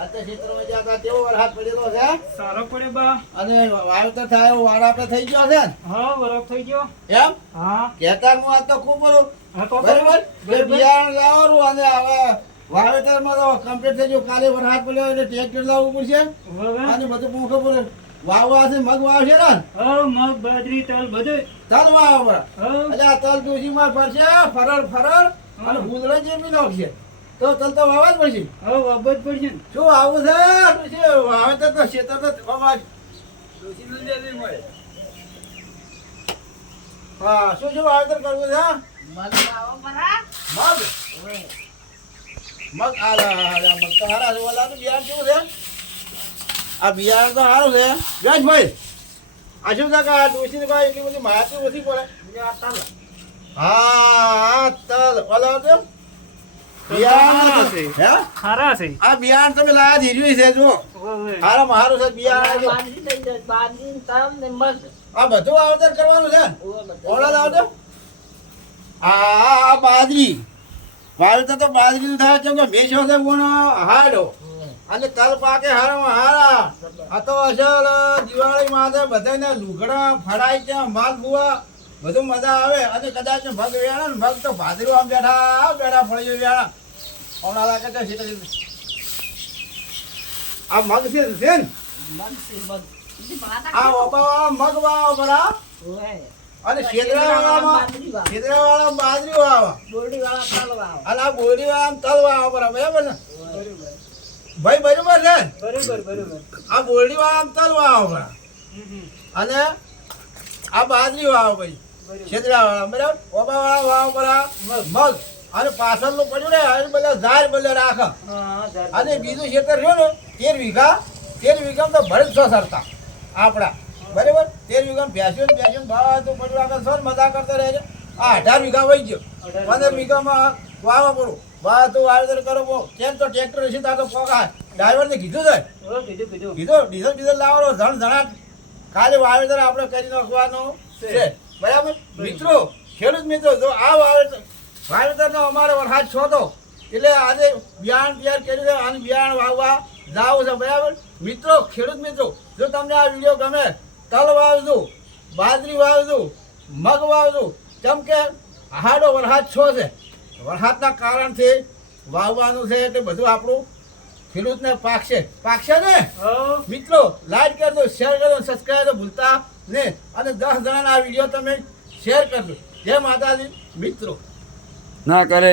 આ તો ક્ષેત્રમાં જ્યાં તા કેવો વરસાદ પડેલો છે સારો પડે બા. અને વાવેતર થાય એવો વાર આપણે થઈ ગયો છે ને હા બરફ થઈ ગયો. એમ હા ખેતરમાં આજ તો ખૂબ બધું હા તો બરાબર બરાબર. બિયારણ લાવવાનું અને હવે વાવેતરમાં તો કમ્પ્લીટ થઈ ગયું. કાલે વરસાદ પડ્યો એટલે ટ્રેક્ટર લાવવું પડશે હવે અને બધું મોટું પડે વાવવા છે મગ વાવશે ને હા મગ બાજરી તલ બધું. તલ વાવવા હા એટલે આ તલ ડોશીમાં ફરશે ફરળ અને ભૂંદડા જે બી નાખશે તો તલ તો વાવવા જ પડશે. હા વાવવા જ પડશે ને. શું આવું છે ડોશી? વાવેતર તો ખેતર તો આમાં હા શું વાવેતર કરવું છે? મગ મગ તો હારા છે. ઓલા તો બિયારણ કેવું છે? આ બિયારણ તો સારું છે. વ્યાસભાઈ આ શું છે કે આ ડોશીને ભાઈ એટલી બધી માહિતી ઓછી પડે. હા તલ ઓલા તો બિયારણ છે. હે સારા છે. આ બિયારણ તમે લાયા ધીર્યું છે જો હવે હારામાં હારું છે બિયારણ. આ બધું વાવેતર કરવાનું છે. ઓલા લાવો તો આ બાજરી વાવેતર તો બાજરી થાય કેમ કે મેશો છે કોનો હાડો અને તલ પાકે હારામાં હારા. આ તો અસલ દિવાળી માટે બધાને લુગડા ફળાઈ છે માલ બુવા બધું મજા આવે. અને કદાચ ભગ વેણા ને ભગ તો ભાદરું આમ બેઠા ફળીઓ વેણા હમણાં લાગે છે આ મગ છે ને આ ઓપા મગ વાવ બરા અને છેદરાવાળા બાજરી વાવા અને આ બોરડી વાળા તલ વાવા બરાબર બરાબર ને ભાઈ બરોબર છે બરોબર. આ બોરડી વાળા તલ વાવા બરાબર અને આ બાજરી વાવા ભાઈ છેદરા વાળા બરાબર ઓબા વાળા વાવા બરાબર મગ અને પાછળનું પડ્યું ને એ બધા ઝાડ બધા રાખ. અને બીજું ખેતર રહ્યું ને 13 વીઘામાં તો ભરત છો સરતા આપણા બરાબર 13 વીઘામાં ભેંસ્યું બધું પડ્યું આગળ છો મજા કરતો રહે છે. આ 18 વીઘા વહી ગયો 15 વીઘામાં વાવા પડું બધું વાવેતર કરો બહુ કેમ તો ટ્રેક્ટર હશે તો પોકા ડ્રાઈવરને કીધું છે કીધું ડીઝલ લાવવાનો જણાટ ખાલી વાવેતર આપણે કરી નાખવાનું છે બરાબર. મિત્રો ખેડૂત મિત્રો જો આ વાવેતરનો અમારે વરસાદ છો તો એટલે આજે બિયારણ તૈયાર કર્યું છે અને બિયારણ વાવવા જાવ છે બરાબર. મિત્રો ખેડૂત મિત્રો જો તમને આ વિડીયો ગમે તલ વાવજો બાજરી વાવજો મગ વાવજો કેમ કે હાડો વરસાદ છો છે. વરસાદના કારણથી વાવવાનું છે એટલે બધું આપણું ખેડૂતને પાકશે ને મિત્રો લાઈક કરજો શેર કરજો સબસ્ક્રાઈબ તો ભૂલતા નહીં અને 10 જણાના આ વિડીયો તમે શેર કરજો. જય માતાજી મિત્રો. ના કરે